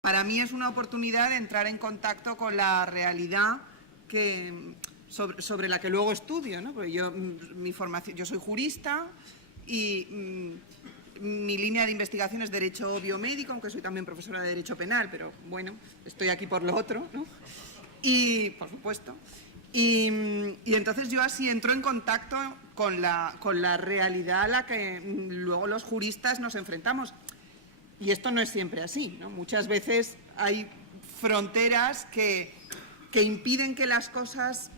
Para mí es una oportunidad de entrar en contacto con la realidad sobre la que luego estudio, ¿no? Porque yo soy jurista y mi línea de investigación es Derecho Biomédico, aunque soy también profesora de Derecho Penal, pero bueno, estoy aquí por lo otro, ¿no? Y, por supuesto. Y entonces yo así entro en contacto con la realidad a la que luego los juristas nos enfrentamos. Y esto no es siempre así, ¿no? Muchas veces hay fronteras que impiden que las cosas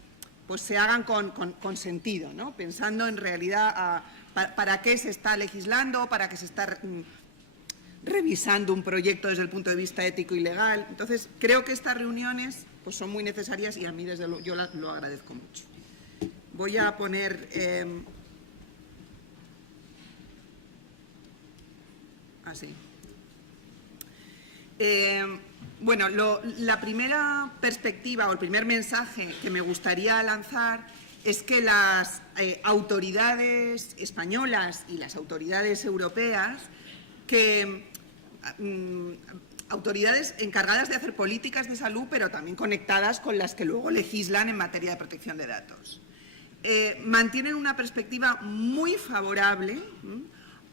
pues, se hagan con sentido, ¿no? Pensando en realidad para qué se está legislando, para qué se está revisando un proyecto desde el punto de vista ético y legal. Entonces, creo que estas reuniones pues, son muy necesarias y a mí desde luego yo lo agradezco mucho. Voy a poner... así. Bueno, la primera perspectiva o el primer mensaje que me gustaría lanzar es que las autoridades españolas y las autoridades europeas, autoridades encargadas de hacer políticas de salud, pero también conectadas con las que luego legislan en materia de protección de datos, mantienen una perspectiva muy favorable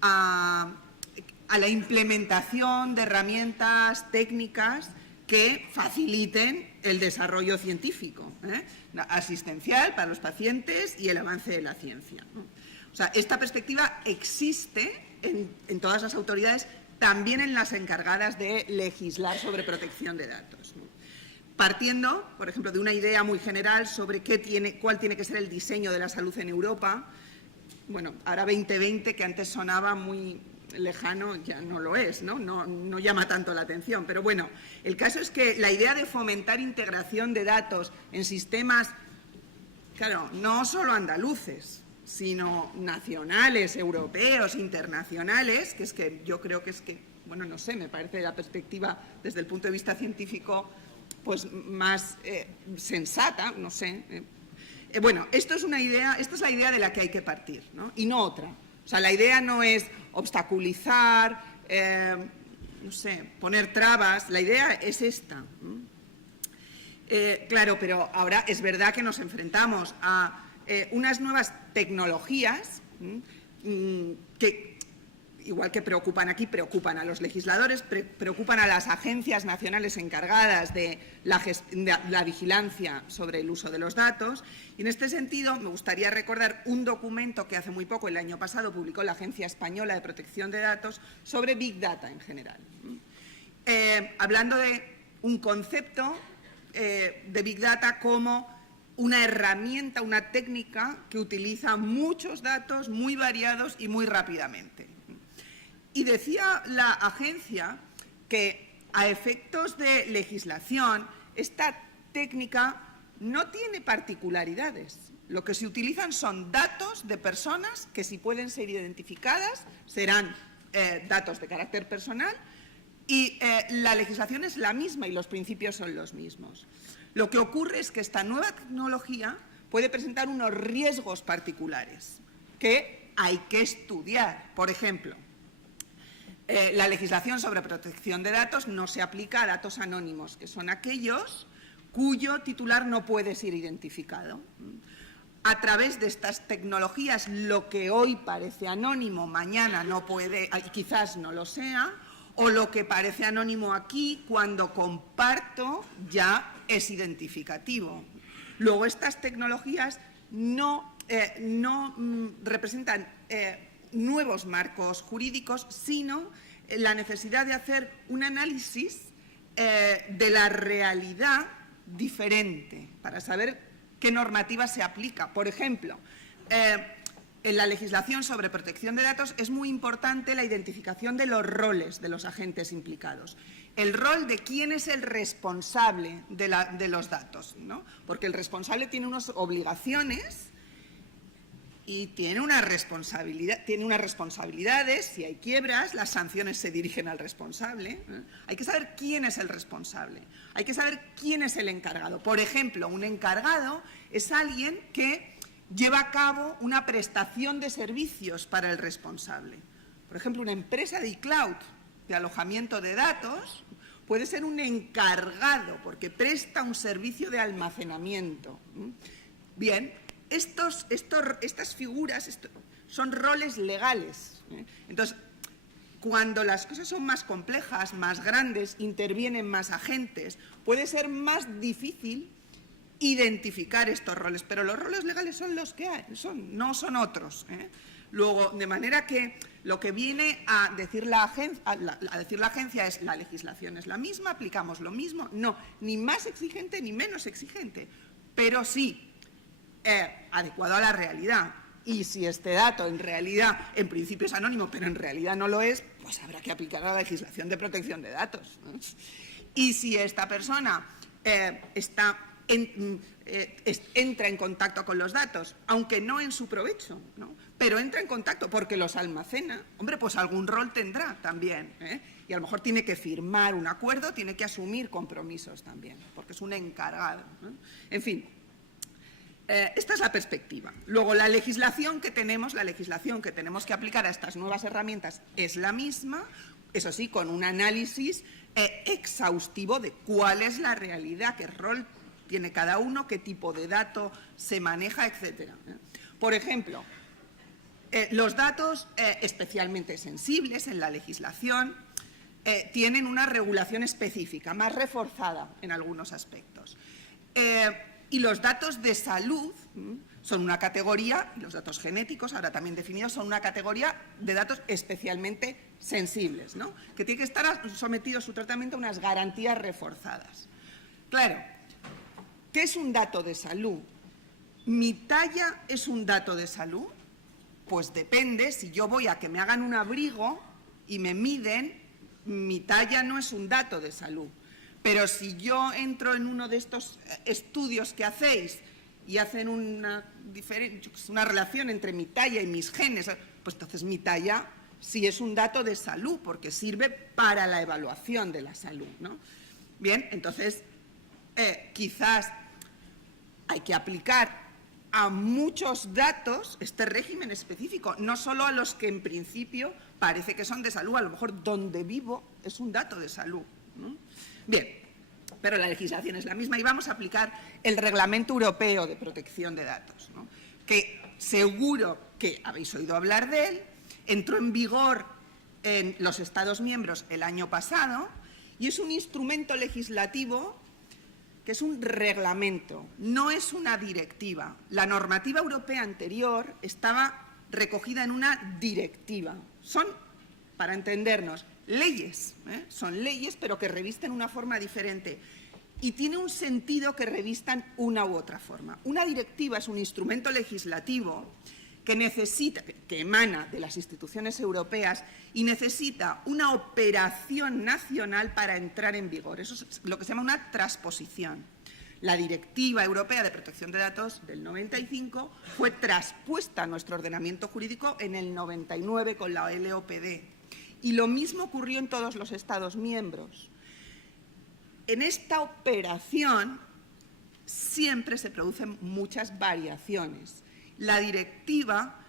a la implementación de herramientas técnicas que faciliten el desarrollo científico, asistencial para los pacientes y el avance de la ciencia. O sea, esta perspectiva existe en todas las autoridades, también en las encargadas de legislar sobre protección de datos. Partiendo, por ejemplo, de una idea muy general sobre cuál tiene que ser el diseño de la salud en Europa. Bueno, ahora 2020, que antes sonaba muy lejano, ya no lo es, ¿no? No llama tanto la atención. Pero bueno, el caso es que la idea de fomentar integración de datos en sistemas, claro, no solo andaluces, sino nacionales, europeos, internacionales, que es que yo creo que bueno, no sé, me parece la perspectiva desde el punto de vista científico pues más sensata, no sé. Bueno, esta es la idea de la que hay que partir, ¿no? Y no otra. O sea, la idea no es obstaculizar, no sé, poner trabas, la idea es esta. Claro, pero ahora es verdad que nos enfrentamos a unas nuevas tecnologías que, igual que preocupan aquí, preocupan a los legisladores, preocupan a las agencias nacionales encargadas de la vigilancia sobre el uso de los datos. Y en este sentido me gustaría recordar un documento que hace muy poco, el año pasado, publicó la Agencia Española de Protección de Datos sobre Big Data en general. Hablando de un concepto de Big Data como una herramienta, una técnica que utiliza muchos datos muy variados y muy rápidamente. Y decía la agencia que a efectos de legislación esta técnica no tiene particularidades. Lo que se utilizan son datos de personas que, si pueden ser identificadas, serán datos de carácter personal y la legislación es la misma y los principios son los mismos. Lo que ocurre es que esta nueva tecnología puede presentar unos riesgos particulares que hay que estudiar. Por ejemplo, la legislación sobre protección de datos no se aplica a datos anónimos, que son aquellos cuyo titular no puede ser identificado. A través de estas tecnologías, lo que hoy parece anónimo, mañana no puede, quizás no lo sea, o lo que parece anónimo aquí, cuando comparto, ya es identificativo. Luego, estas tecnologías no representan nuevos marcos jurídicos, sino la necesidad de hacer un análisis de la realidad diferente para saber qué normativa se aplica. Por ejemplo, en la legislación sobre protección de datos es muy importante la identificación de los roles de los agentes implicados. El rol de quién es el responsable de los datos, ¿no? Porque el responsable tiene unas obligaciones y tiene unas responsabilidades. Si hay quiebras, las sanciones se dirigen al responsable. Hay que saber quién es el responsable. Hay que saber quién es el encargado. Por ejemplo, un encargado es alguien que lleva a cabo una prestación de servicios para el responsable. Por ejemplo, una empresa de iCloud, de alojamiento de datos, puede ser un encargado, porque presta un servicio de almacenamiento. Bien, estas figuras son roles legales. Entonces, cuando las cosas son más complejas, más grandes, intervienen más agentes, puede ser más difícil identificar estos roles, pero los roles legales son los que hay, no son otros. Luego, de manera que lo que viene a decir la agencia es: la legislación es la misma, aplicamos lo mismo, no, ni más exigente ni menos exigente, pero sí adecuado a la realidad. Y si este dato en realidad, en principio es anónimo, pero en realidad no lo es, pues habrá que aplicar a la legislación de protección de datos. Y si esta persona entra en contacto con los datos, aunque no en su provecho, ¿no?, pero entra en contacto porque los almacena, hombre, pues algún rol tendrá también, y a lo mejor tiene que firmar un acuerdo, tiene que asumir compromisos también, porque es un encargado, ¿no? En fin, esta es la perspectiva. Luego, la legislación que tenemos que aplicar a estas nuevas herramientas es la misma, eso sí, con un análisis exhaustivo de cuál es la realidad, qué rol tiene cada uno, qué tipo de dato se maneja, etcétera. Por ejemplo, los datos especialmente sensibles en la legislación tienen una regulación específica, más reforzada en algunos aspectos. Y los datos de salud son una categoría, y los datos genéticos, ahora también definidos, son una categoría de datos especialmente sensibles, ¿no?, que tiene que estar sometido su tratamiento a unas garantías reforzadas. Claro, ¿qué es un dato de salud? ¿Mi talla es un dato de salud? Pues depende. Si yo voy a que me hagan un abrigo y me miden, mi talla no es un dato de salud. Pero si yo entro en uno de estos estudios que hacéis y hacen una relación entre mi talla y mis genes, pues entonces mi talla sí es un dato de salud, porque sirve para la evaluación de la salud, ¿no? Bien, entonces quizás hay que aplicar a muchos datos este régimen específico, no solo a los que en principio parece que son de salud, a lo mejor donde vivo es un dato de salud, ¿no? Bien, pero la legislación es la misma y vamos a aplicar el Reglamento Europeo de Protección de Datos, ¿no?, que seguro que habéis oído hablar de él, entró en vigor en los Estados miembros el año pasado y es un instrumento legislativo que es un reglamento, no es una directiva. La normativa europea anterior estaba recogida en una directiva. Son, para entendernos, leyes, son leyes, pero que revisten una forma diferente. Y tiene un sentido que revistan una u otra forma. Una directiva es un instrumento legislativo que emana de las instituciones europeas y necesita una operación nacional para entrar en vigor. Eso es lo que se llama una transposición. La Directiva Europea de Protección de Datos del 95 fue traspuesta a nuestro ordenamiento jurídico en el 99 con la LOPD. Y lo mismo ocurrió en todos los Estados miembros. En esta operación siempre se producen muchas variaciones. La directiva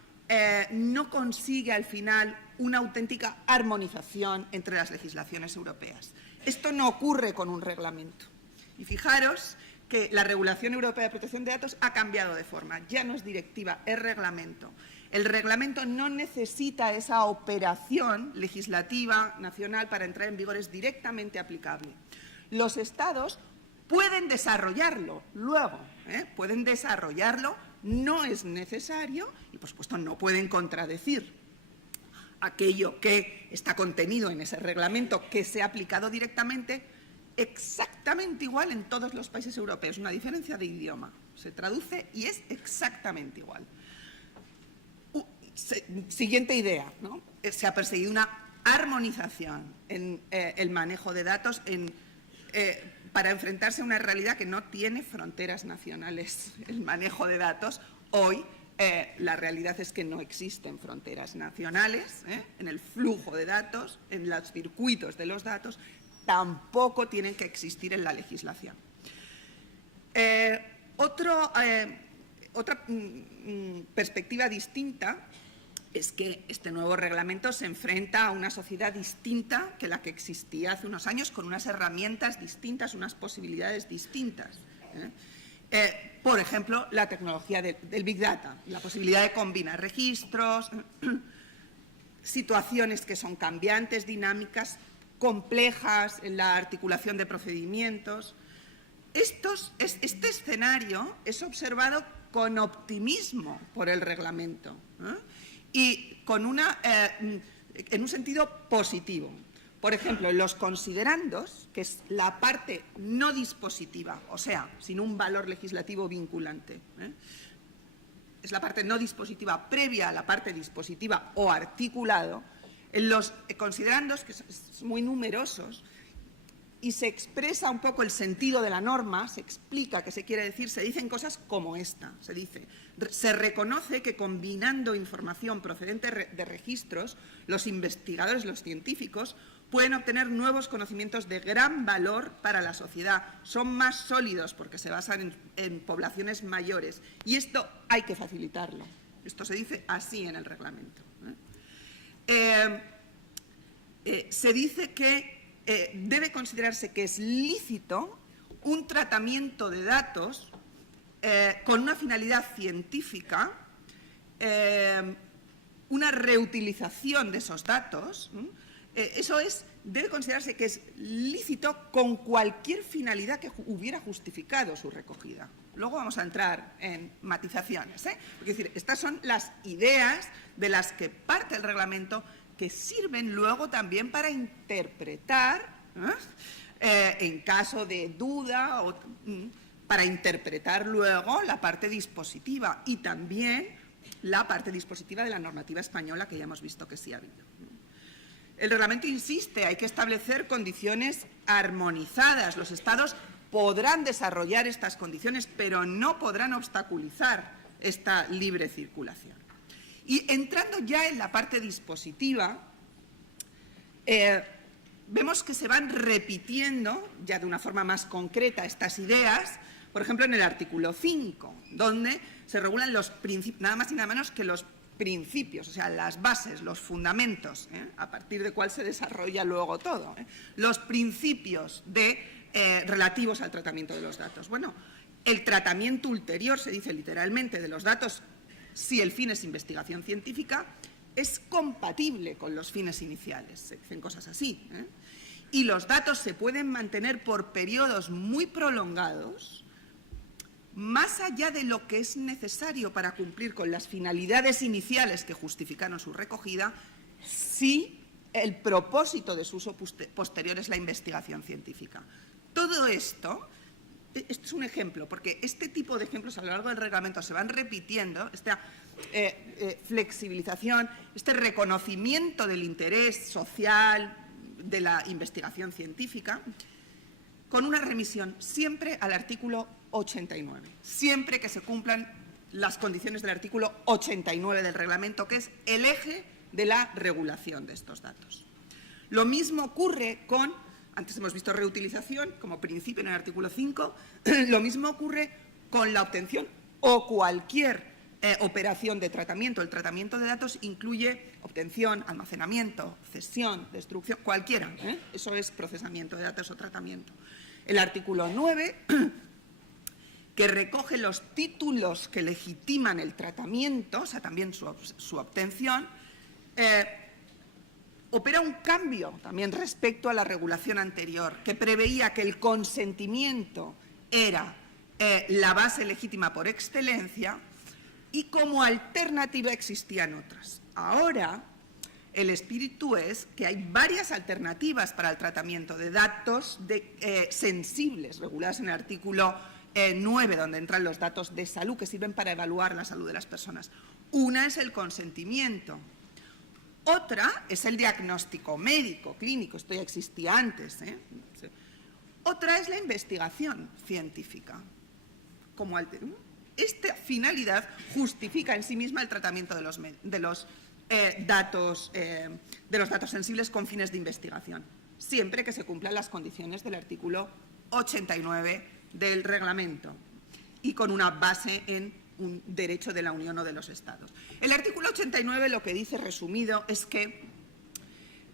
no consigue al final una auténtica armonización entre las legislaciones europeas. Esto no ocurre con un reglamento. Y fijaros que la regulación europea de protección de datos ha cambiado de forma. Ya no es directiva, es reglamento. El reglamento no necesita esa operación legislativa nacional para entrar en vigor, es directamente aplicable. Los Estados pueden desarrollarlo luego, pueden desarrollarlo, no es necesario y, por supuesto, no pueden contradecir aquello que está contenido en ese reglamento que se ha aplicado directamente exactamente igual en todos los países europeos. Una diferencia de idioma. Se traduce y es exactamente igual. Siguiente idea, ¿no? Se ha perseguido una armonización en el manejo de datos para enfrentarse a una realidad que no tiene fronteras nacionales. El manejo de datos hoy, la realidad es que no existen fronteras nacionales en el flujo de datos, en los circuitos de los datos, tampoco tienen que existir en la legislación. Otra perspectiva distinta es que este nuevo reglamento se enfrenta a una sociedad distinta que la que existía hace unos años, con unas herramientas distintas, unas posibilidades distintas. Por ejemplo, la tecnología del Big Data, la posibilidad de combinar registros, situaciones que son cambiantes, dinámicas, complejas en la articulación de procedimientos. Este escenario es observado con optimismo por el reglamento y en un sentido positivo. Por ejemplo, los considerandos, que es la parte no dispositiva, o sea, sin un valor legislativo vinculante, es la parte no dispositiva previa a la parte dispositiva o articulado, en los considerandos, que son muy numerosos, y se expresa un poco el sentido de la norma, se explica qué se quiere decir, se dicen cosas como esta, se reconoce que combinando información procedente de registros, los investigadores, los científicos, pueden obtener nuevos conocimientos de gran valor para la sociedad, son más sólidos porque se basan en poblaciones mayores, y esto hay que facilitarlo. Esto se dice así en el reglamento. Se dice que debe considerarse que es lícito un tratamiento de datos con una finalidad científica, una reutilización de esos datos. Debe considerarse que es lícito con cualquier finalidad que hubiera justificado su recogida. Luego vamos a entrar en matizaciones. Es decir, estas son las ideas de las que parte el reglamento, que sirven luego también para interpretar, en caso de duda, para interpretar luego la parte dispositiva y también la parte dispositiva de la normativa española, que ya hemos visto que sí ha habido. El reglamento insiste, hay que establecer condiciones armonizadas. Los Estados podrán desarrollar estas condiciones, pero no podrán obstaculizar esta libre circulación. Y entrando ya en la parte dispositiva, vemos que se van repitiendo ya de una forma más concreta estas ideas, por ejemplo, en el artículo 5, donde se regulan los principios, nada más y nada menos que los principios, o sea, las bases, los fundamentos, a partir de cuál se desarrolla luego todo, los principios relativos al tratamiento de los datos. Bueno, el tratamiento ulterior, se dice literalmente, de los datos, si el fin es investigación científica, es compatible con los fines iniciales, se dicen cosas así, y los datos se pueden mantener por periodos muy prolongados, más allá de lo que es necesario para cumplir con las finalidades iniciales que justificaron su recogida, si el propósito de su uso posterior es la investigación científica. Todo esto es un ejemplo, porque este tipo de ejemplos a lo largo del reglamento se van repitiendo, esta flexibilización, este reconocimiento del interés social de la investigación científica, con una remisión siempre al artículo 89, siempre que se cumplan las condiciones del artículo 89 del reglamento, que es el eje de la regulación de estos datos. Lo mismo ocurre con, antes hemos visto reutilización como principio en el artículo 5, lo mismo ocurre con la obtención o cualquier operación de tratamiento. El tratamiento de datos incluye obtención, almacenamiento, cesión, destrucción, cualquiera. Eso es procesamiento de datos o tratamiento. El artículo 9, que recoge los títulos que legitiman el tratamiento, o sea, también su obtención, opera un cambio también respecto a la regulación anterior, que preveía que el consentimiento era la base legítima por excelencia y como alternativa existían otras. Ahora, el espíritu es que hay varias alternativas para el tratamiento de datos sensibles, reguladas en el artículo 9, donde entran los datos de salud que sirven para evaluar la salud de las personas. Una es el consentimiento. Otra es el diagnóstico médico, clínico, esto ya existía antes. Otra es la investigación científica. Esta finalidad justifica en sí misma el tratamiento de los datos sensibles con fines de investigación, siempre que se cumplan las condiciones del artículo 89 del reglamento y con una base en un derecho de la Unión o de los Estados. El artículo 89 lo que dice, resumido, es que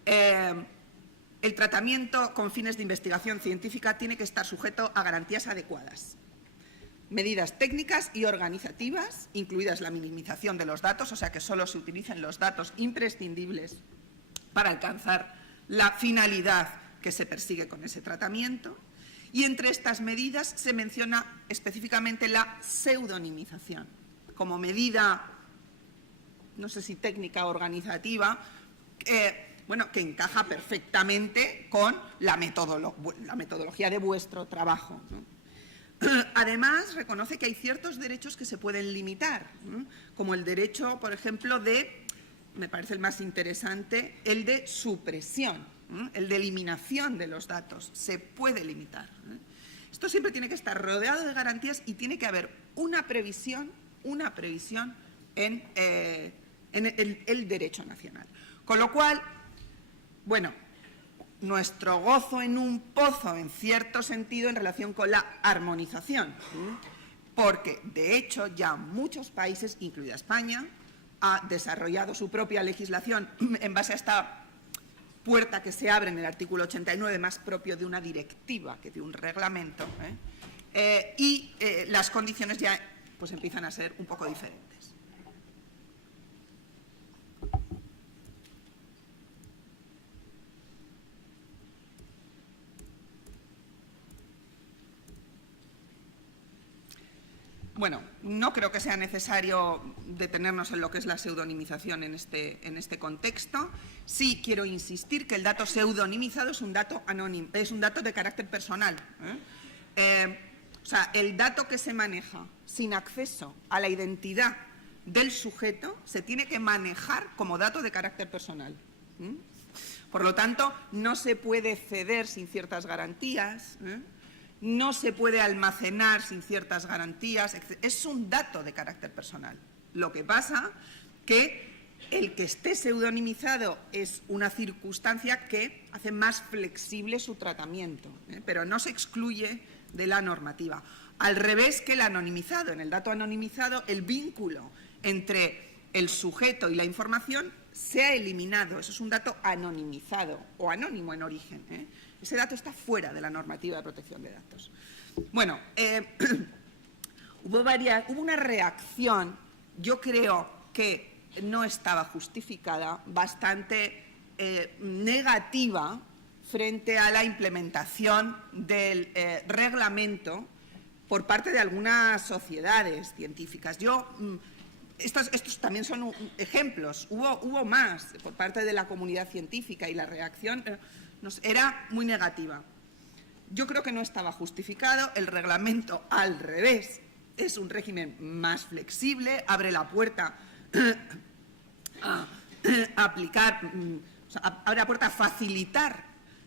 el tratamiento con fines de investigación científica tiene que estar sujeto a garantías adecuadas. Medidas técnicas y organizativas, incluidas la minimización de los datos, o sea, que solo se utilicen los datos imprescindibles para alcanzar la finalidad que se persigue con ese tratamiento. Y entre estas medidas se menciona específicamente la pseudonimización como medida, no sé si técnica o organizativa, que encaja perfectamente con la metodología de vuestro trabajo, ¿no? Además, reconoce que hay ciertos derechos que se pueden limitar, ¿no? Como el derecho, por ejemplo, me parece el más interesante, el de supresión, ¿no? El de eliminación de los datos. Se puede limitar, ¿no? Esto siempre tiene que estar rodeado de garantías y tiene que haber una previsión en el derecho nacional. Con lo cual, bueno, nuestro gozo en un pozo, en cierto sentido, en relación con la armonización, porque, de hecho, ya muchos países, incluida España, ha desarrollado su propia legislación en base a esta puerta que se abre en el artículo 89, más propio de una directiva que de un reglamento, y las condiciones ya pues, empiezan a ser un poco diferentes. Bueno, no creo que sea necesario detenernos en lo que es la pseudonimización en este contexto. Sí quiero insistir que el dato pseudonimizado es un dato anónimo, es un dato de carácter personal. O sea, el dato que se maneja sin acceso a la identidad del sujeto se tiene que manejar como dato de carácter personal. Por lo tanto, no se puede ceder sin ciertas garantías, no se puede almacenar sin ciertas garantías, es un dato de carácter personal. Lo que pasa que el que esté pseudonimizado es una circunstancia que hace más flexible su tratamiento, pero no se excluye de la normativa. Al revés que el anonimizado. En el dato anonimizado, el vínculo entre el sujeto y la información se ha eliminado. Eso es un dato anonimizado o anónimo en origen. Ese dato está fuera de la normativa de protección de datos. Bueno, hubo una reacción, yo creo que no estaba justificada, bastante negativa frente a la implementación del reglamento por parte de algunas sociedades científicas. Estos también son ejemplos, hubo más por parte de la comunidad científica y la reacción era muy negativa. Yo creo que no estaba justificado, el reglamento al revés es un régimen más flexible, abre la puerta a aplicar, abre la puerta a facilitar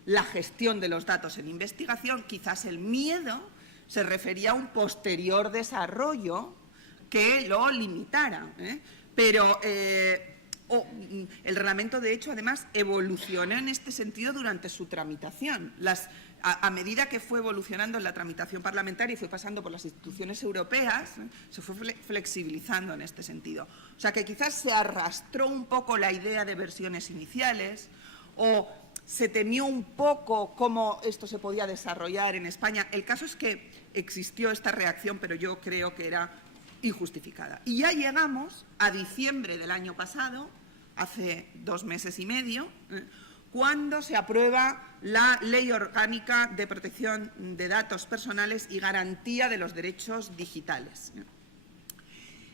la gestión de los datos en investigación. Quizás el miedo se refería a un posterior desarrollo que lo limitara, pero el reglamento, de hecho, además, evolucionó en este sentido durante su tramitación. A medida que fue evolucionando en la tramitación parlamentaria y fue pasando por las instituciones europeas, se fue flexibilizando en este sentido. O sea, que quizás se arrastró un poco la idea de versiones iniciales o se temió un poco cómo esto se podía desarrollar en España. El caso es que existió esta reacción, pero yo creo que era injustificada. Y ya llegamos a diciembre del año pasado, hace 2 meses y medio, cuando se aprueba la Ley Orgánica de Protección de Datos Personales y Garantía de los Derechos Digitales.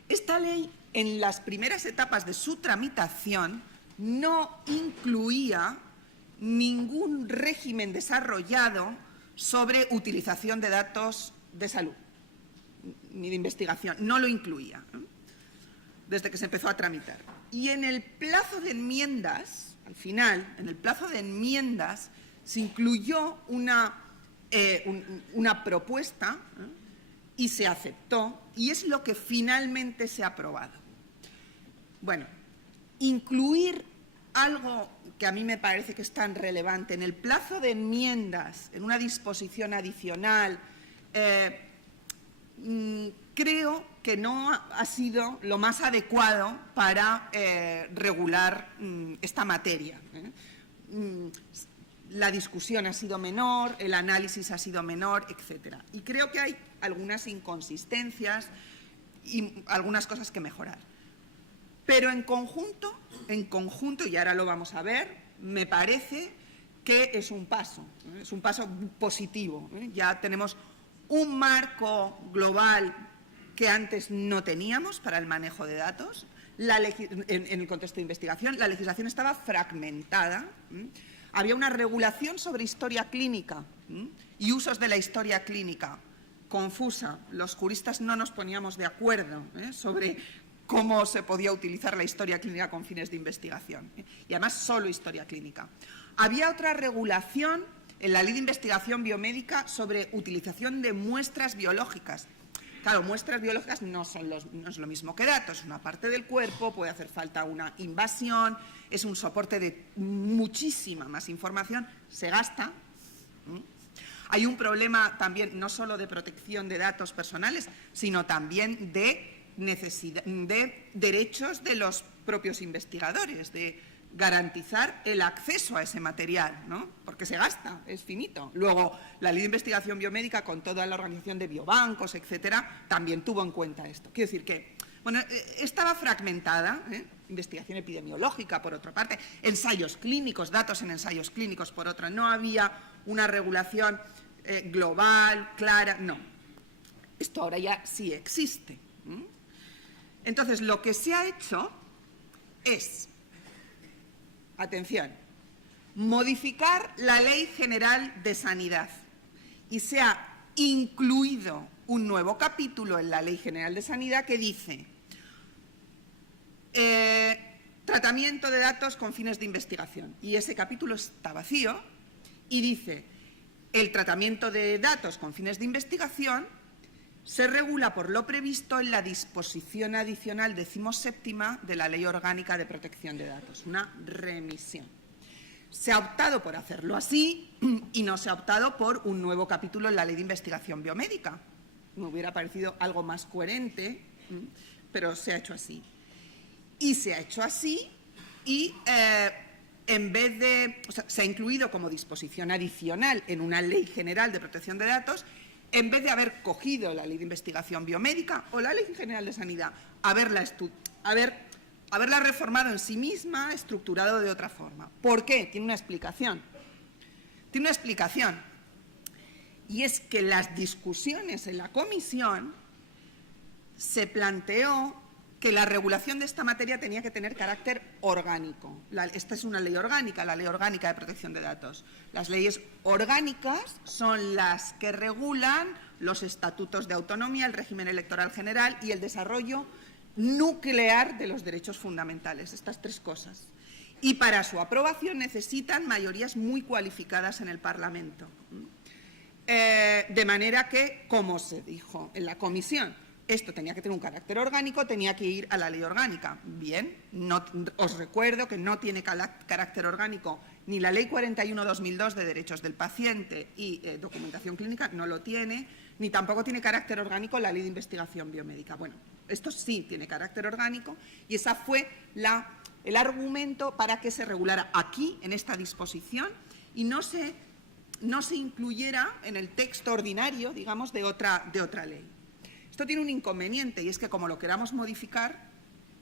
Esta ley, en las primeras etapas de su tramitación, no incluía ningún régimen desarrollado sobre utilización de datos de salud ni de investigación, no lo incluía, desde que se empezó a tramitar. Y en el plazo de enmiendas, al final, en el plazo de enmiendas, se incluyó una propuesta y se aceptó, y es lo que finalmente se ha aprobado. Bueno, incluir algo que a mí me parece que es tan relevante en el plazo de enmiendas, en una disposición adicional, creo que no ha sido lo más adecuado para regular esta materia. La discusión ha sido menor, el análisis ha sido menor, etc. Y creo que hay algunas inconsistencias y algunas cosas que mejorar. Pero en conjunto, y ahora lo vamos a ver, me parece que es un paso positivo. Ya tenemos un marco global que antes no teníamos para el manejo de datos. En el contexto de investigación, la legislación estaba fragmentada. Había una regulación sobre historia clínica y usos de la historia clínica confusa. Los juristas no nos poníamos de acuerdo sobre cómo se podía utilizar la historia clínica con fines de investigación. Y además solo historia clínica. Había otra regulación en la Ley de Investigación Biomédica sobre utilización de muestras biológicas. Claro, muestras biológicas no es lo mismo que datos, es una parte del cuerpo, puede hacer falta una invasión, es un soporte de muchísima más información, se gasta. Hay un problema también no solo de protección de datos personales, sino también de derechos de los propios investigadores, de garantizar el acceso a ese material, ¿no? Porque se gasta, es finito. Luego, la Ley de Investigación Biomédica, con toda la organización de biobancos, etcétera, también tuvo en cuenta esto. Quiero decir que, bueno, estaba fragmentada, investigación epidemiológica, por otra parte, ensayos clínicos, datos en ensayos clínicos, por otra. No había una regulación global, clara, no. Esto ahora ya sí existe. Entonces, lo que se ha hecho es, atención, modificar la Ley General de Sanidad y se ha incluido un nuevo capítulo en la Ley General de Sanidad que dice tratamiento de datos con fines de investigación. Y ese capítulo está vacío y dice el tratamiento de datos con fines de investigación se regula por lo previsto en la disposición adicional 17ª de la Ley Orgánica de Protección de Datos, una remisión. Se ha optado por hacerlo así y no se ha optado por un nuevo capítulo en la Ley de Investigación Biomédica. Me hubiera parecido algo más coherente, pero se ha hecho así. Y se ha hecho así y en vez de, o sea, se ha incluido como disposición adicional en una Ley General de Protección de Datos, en vez de haber cogido la Ley de Investigación Biomédica o la Ley General de Sanidad, haberla reformado en sí misma, estructurado de otra forma. ¿Por qué? Tiene una explicación. Tiene una explicación. Y es que las discusiones en la comisión se planteó que la regulación de esta materia tenía que tener carácter orgánico. Esta es una ley orgánica, la Ley Orgánica de Protección de Datos. Las leyes orgánicas son las que regulan los estatutos de autonomía, el régimen electoral general y el desarrollo nuclear de los derechos fundamentales, estas tres cosas. Y para su aprobación necesitan mayorías muy cualificadas en el Parlamento. De manera que, como se dijo en la comisión, esto tenía que tener un carácter orgánico, tenía que ir a la ley orgánica. Bien, os recuerdo que no tiene carácter orgánico ni la Ley 41/2002 de Derechos del Paciente y Documentación Clínica, no lo tiene, ni tampoco tiene carácter orgánico la Ley de Investigación Biomédica. Bueno, esto sí tiene carácter orgánico y ese fue el argumento para que se regulara aquí, en esta disposición, y no se incluyera en el texto ordinario, digamos, de otra ley. Esto tiene un inconveniente y es que, como lo queramos modificar,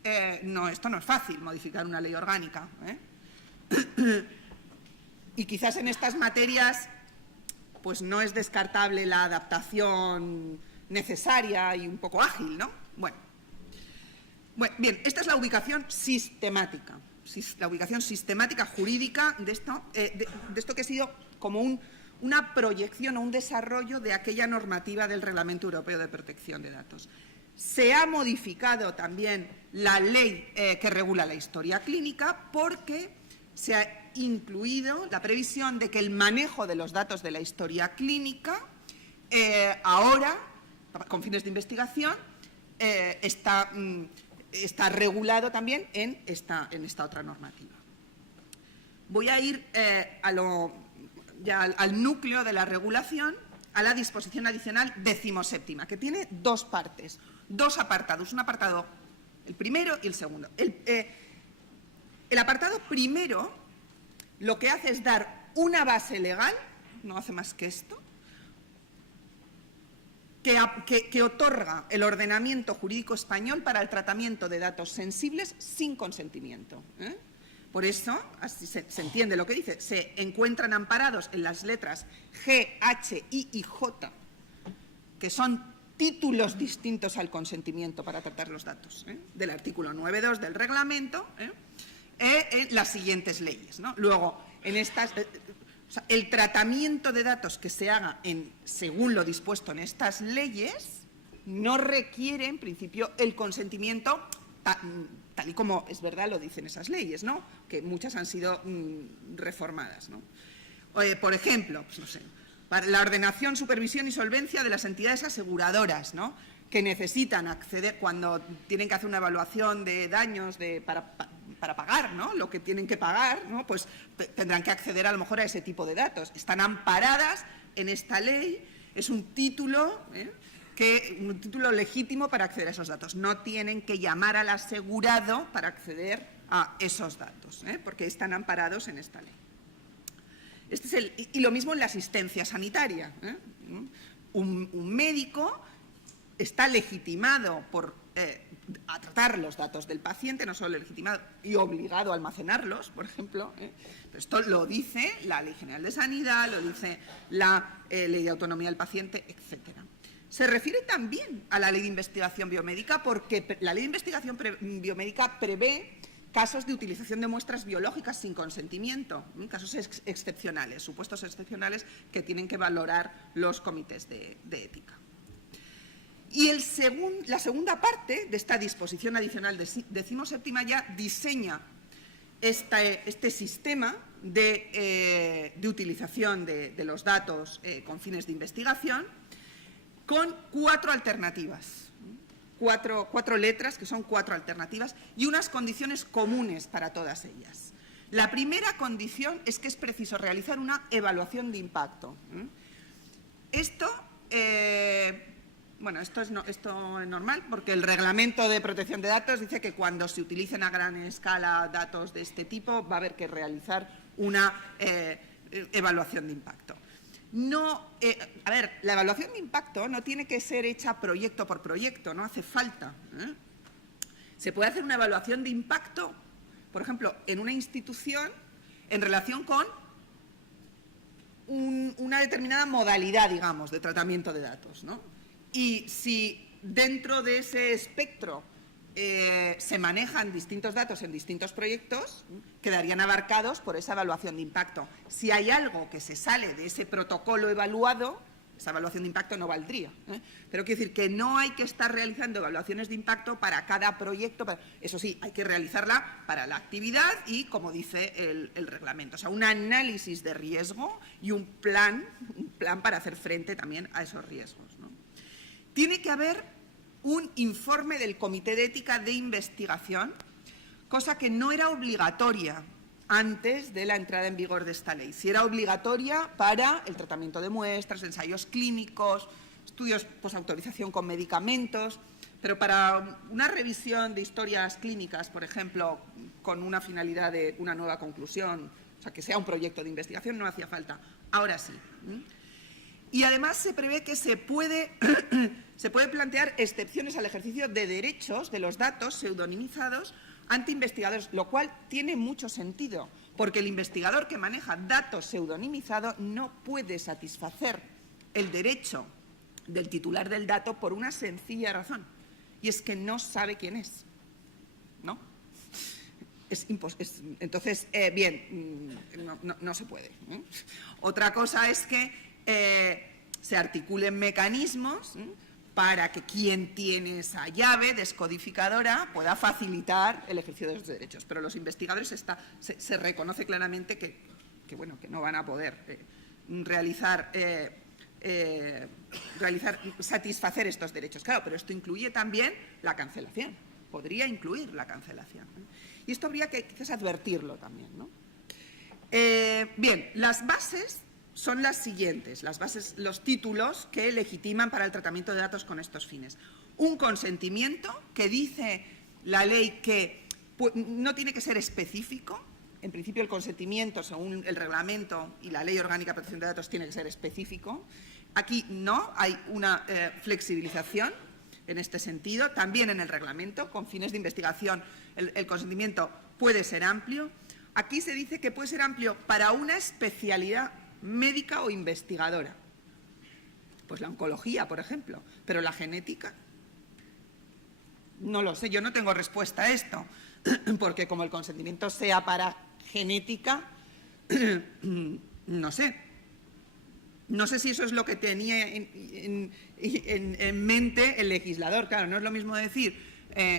esto no es fácil, modificar una ley orgánica. Y quizás en estas materias pues no es descartable la adaptación necesaria y un poco ágil, ¿no? Bueno, bien, esta es la ubicación sistemática, jurídica de esto que ha sido como una proyección o un desarrollo de aquella normativa del Reglamento Europeo de Protección de Datos. Se ha modificado también la ley que regula la historia clínica porque se ha incluido la previsión de que el manejo de los datos de la historia clínica ahora, con fines de investigación, está regulado también en esta otra normativa. Voy a ir al núcleo de la regulación a la disposición adicional 17ª, que tiene dos partes, dos apartados, un apartado, el primero y el segundo. El apartado primero lo que hace es dar una base legal, no hace más que esto, que otorga el ordenamiento jurídico español para el tratamiento de datos sensibles sin consentimiento. Por eso, así se entiende lo que dice, se encuentran amparados en las letras G, H, I y J, que son títulos distintos al consentimiento para tratar los datos, del artículo 9.2 del reglamento, en las siguientes leyes, ¿no? Luego, en estas... O sea, el tratamiento de datos que se haga según lo dispuesto en estas leyes no requiere, en principio, el consentimiento tal y como es verdad lo dicen esas leyes, ¿no? Que muchas han sido reformadas, ¿no? Por ejemplo, pues no sé, para la ordenación, supervisión y solvencia de las entidades aseguradoras, ¿no? Que necesitan acceder cuando tienen que hacer una evaluación de daños para pagar, ¿no? Lo que tienen que pagar, ¿no? Pues tendrán que acceder a lo mejor a ese tipo de datos. Están amparadas en esta ley, es un título, un título legítimo para acceder a esos datos. No tienen que llamar al asegurado para acceder a esos datos, porque están amparados en esta ley. Y lo mismo en la asistencia sanitaria. Un médico está legitimado a tratar los datos del paciente, no solo legitimado y obligado a almacenarlos, por ejemplo. Pero esto lo dice la Ley General de Sanidad, lo dice la Ley de Autonomía del Paciente, etcétera. Se refiere también a la Ley de Investigación Biomédica porque la Ley de Investigación Biomédica prevé casos de utilización de muestras biológicas sin consentimiento, casos excepcionales, supuestos excepcionales que tienen que valorar los comités de ética. Y la segunda parte de esta disposición adicional 17ª ya diseña este sistema de utilización de los datos con fines de investigación con 4 alternativas, cuatro letras que son 4 alternativas y unas condiciones comunes para todas ellas. La primera condición es que es preciso realizar una evaluación de impacto. Esto es normal porque el Reglamento de Protección de Datos dice que cuando se utilicen a gran escala datos de este tipo va a haber que realizar una evaluación de impacto. La evaluación de impacto no tiene que ser hecha proyecto por proyecto, no hace falta. Se puede hacer una evaluación de impacto, por ejemplo, en una institución en relación con una determinada modalidad, digamos, de tratamiento de datos, ¿no? Y si dentro de ese espectro se manejan distintos datos en distintos proyectos, quedarían abarcados por esa evaluación de impacto. Si hay algo que se sale de ese protocolo evaluado, esa evaluación de impacto no valdría. Pero quiero decir que no hay que estar realizando evaluaciones de impacto para cada proyecto. Eso sí, hay que realizarla para la actividad y, como dice el reglamento, o sea, un análisis de riesgo y un plan para hacer frente también a esos riesgos, ¿no? Tiene que haber un informe del Comité de Ética de Investigación, cosa que no era obligatoria antes de la entrada en vigor de esta ley. Sí era obligatoria para el tratamiento de muestras, ensayos clínicos, estudios posautorización con medicamentos, pero para una revisión de historias clínicas, por ejemplo, con una finalidad de una nueva conclusión, o sea, que sea un proyecto de investigación, no hacía falta. Ahora sí. Y además se prevé que se puede plantear excepciones al ejercicio de derechos de los datos pseudonimizados ante investigadores, lo cual tiene mucho sentido, porque el investigador que maneja datos pseudonimizados no puede satisfacer el derecho del titular del dato por una sencilla razón, y es que no sabe quién es, ¿no? Entonces, no se puede. Otra cosa es que se articulen mecanismos para que quien tiene esa llave descodificadora pueda facilitar el ejercicio de los derechos. Pero los investigadores se reconoce claramente que no van a poder satisfacer estos derechos. Claro, pero esto incluye también la cancelación. Podría incluir la cancelación. Y esto habría que quizás advertirlo también, ¿no? Bien, las bases son las siguientes, las bases, los títulos que legitiman para el tratamiento de datos con estos fines. Un consentimiento que dice la ley que no tiene que ser específico. En principio, el consentimiento, según el reglamento y la Ley Orgánica de Protección de Datos, tiene que ser específico. Aquí no, hay una flexibilización en este sentido. También en el reglamento, con fines de investigación, el consentimiento puede ser amplio. Aquí se dice que puede ser amplio para una especialidad médica o investigadora. Pues la oncología, por ejemplo, pero la genética. No lo sé, yo no tengo respuesta a esto, porque como el consentimiento sea para genética, no sé. No sé si eso es lo que tenía en mente el legislador. Claro, no es lo mismo decir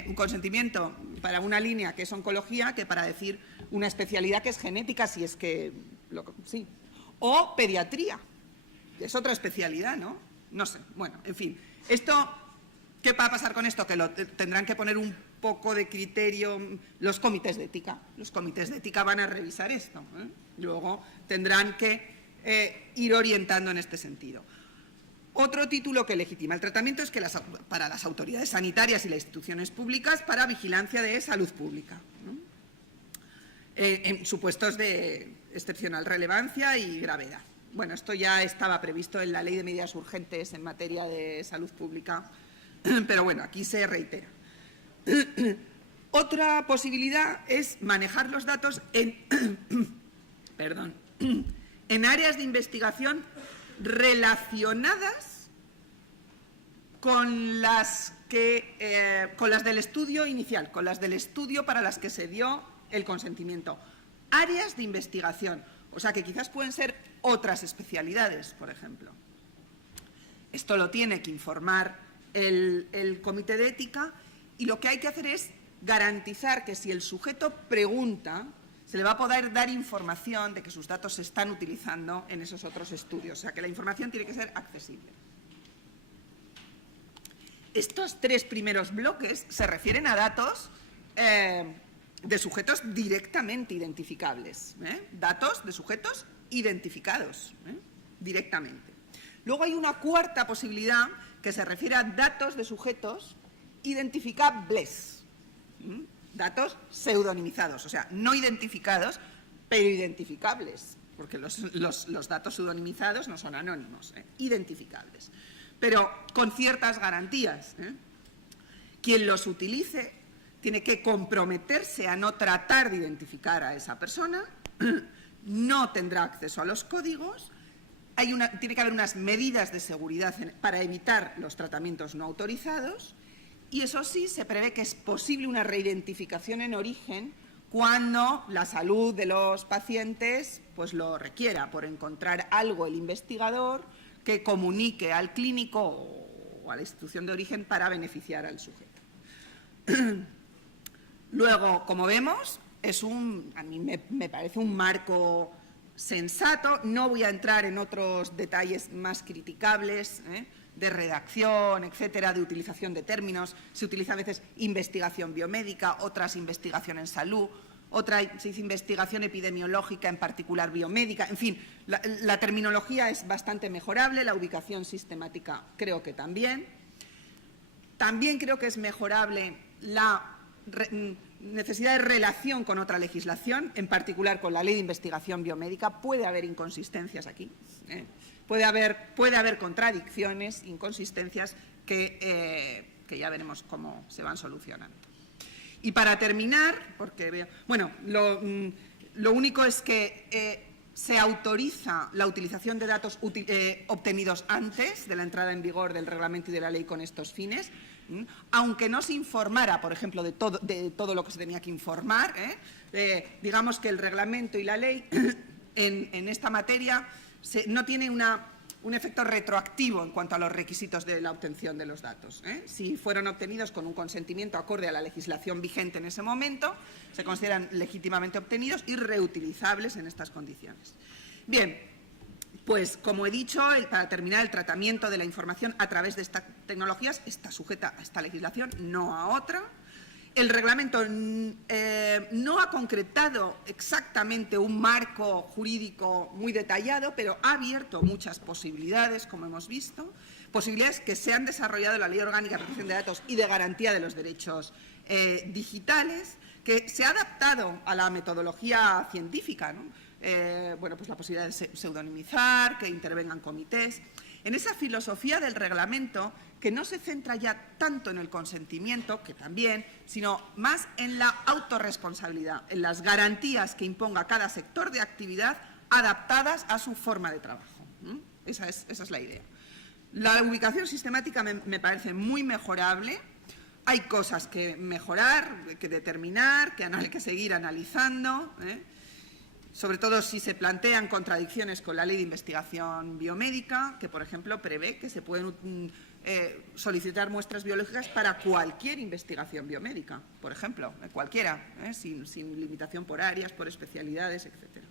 un consentimiento para una línea que es oncología que para decir una especialidad que es genética, si es que... sí. O pediatría, que es otra especialidad, ¿no? No sé. Bueno, en fin. ¿Qué va a pasar con esto? Que tendrán que poner un poco de criterio los comités de ética. Los comités de ética van a revisar esto, ¿eh? Luego tendrán que ir orientando en este sentido. Otro título que legitima el tratamiento es que para las autoridades sanitarias y las instituciones públicas para vigilancia de salud pública, ¿no? En supuestos de excepcional relevancia y gravedad. Bueno, esto ya estaba previsto en la Ley de Medidas Urgentes en materia de salud pública, pero bueno, aquí se reitera. Otra posibilidad es manejar los datos en áreas de investigación relacionadas con las del estudio inicial, con las del estudio para las que se dio el consentimiento. Áreas de investigación, o sea que quizás pueden ser otras especialidades, por ejemplo. Esto lo tiene que informar el comité de ética y lo que hay que hacer es garantizar que si el sujeto pregunta, se le va a poder dar información de que sus datos se están utilizando en esos otros estudios. O sea, que la información tiene que ser accesible. Estos tres primeros bloques se refieren a datos de sujetos directamente identificables. Datos de sujetos identificados directamente. Luego hay una cuarta posibilidad que se refiere a datos de sujetos identificables. Datos pseudonimizados, o sea, no identificados, pero identificables, porque los datos pseudonimizados no son anónimos, identificables, pero con ciertas garantías. Quien los utilice tiene que comprometerse a no tratar de identificar a esa persona, no tendrá acceso a los códigos, tiene que haber unas medidas de seguridad para evitar los tratamientos no autorizados. Y eso sí, se prevé que es posible una reidentificación en origen cuando la salud de los pacientes pues, lo requiera, por encontrar algo el investigador que comunique al clínico o a la institución de origen para beneficiar al sujeto. Luego, como vemos, a mí me parece un marco sensato. No voy a entrar en otros detalles más criticables, de redacción, etcétera, de utilización de términos. Se utiliza a veces investigación biomédica, otras investigación en salud, otra se dice investigación epidemiológica, en particular biomédica. En fin, la terminología es bastante mejorable, la ubicación sistemática creo que también. También creo que es mejorable la necesidad de relación con otra legislación, en particular con la Ley de Investigación Biomédica. Puede haber inconsistencias aquí, puede haber contradicciones, inconsistencias que ya veremos cómo se van solucionando. Y para terminar, porque bueno, lo único es que se autoriza la utilización de datos obtenidos antes de la entrada en vigor del reglamento y de la ley con estos fines, aunque no se informara, por ejemplo, de todo lo que se tenía que informar. Digamos que el reglamento y la ley en esta materia no tiene un efecto retroactivo en cuanto a los requisitos de la obtención de los datos. Si fueron obtenidos con un consentimiento acorde a la legislación vigente en ese momento, se consideran legítimamente obtenidos y reutilizables en estas condiciones. Bien, pues como he dicho, para terminar, el tratamiento de la información a través de estas tecnologías está sujeta a esta legislación, no a otra. El reglamento no ha concretado exactamente un marco jurídico muy detallado, pero ha abierto muchas posibilidades, como hemos visto, posibilidades que se han desarrollado en la Ley Orgánica de Protección de Datos y de Garantía de los Derechos Digitales, que se ha adaptado a la metodología científica, ¿no? Bueno, pues la posibilidad de pseudonimizar, que intervengan comités. En esa filosofía del reglamento, que no se centra ya tanto en el consentimiento, que también, sino más en la autorresponsabilidad, en las garantías que imponga cada sector de actividad adaptadas a su forma de trabajo. Esa es la idea. La ubicación sistemática me parece muy mejorable. Hay cosas que mejorar, que determinar, que hay que seguir analizando, sobre todo si se plantean contradicciones con la Ley de Investigación Biomédica, que, por ejemplo, prevé que se pueden solicitar muestras biológicas para cualquier investigación biomédica, por ejemplo, cualquiera, sin limitación por áreas, por especialidades, etcétera.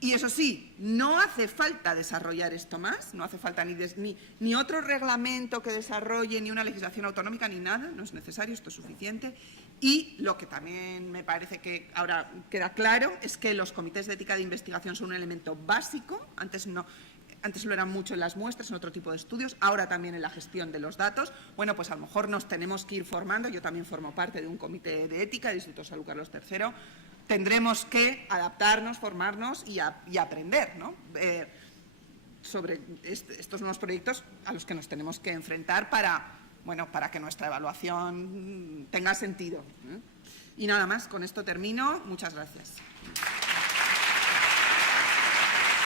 Y eso sí, no hace falta desarrollar esto más, no hace falta ni otro reglamento que desarrolle, ni una legislación autonómica, ni nada, no es necesario, esto es suficiente. Y lo que también me parece que ahora queda claro es que los comités de ética de investigación son un elemento básico, antes lo eran mucho en las muestras, en otro tipo de estudios, ahora también en la gestión de los datos. Bueno, pues a lo mejor nos tenemos que ir formando, yo también formo parte de un comité de ética del Instituto Salud Carlos III, tendremos que adaptarnos, formarnos y aprender, ¿no? Sobre estos nuevos proyectos a los que nos tenemos que enfrentar para que nuestra evaluación tenga sentido. Y nada más, con esto termino. Muchas gracias.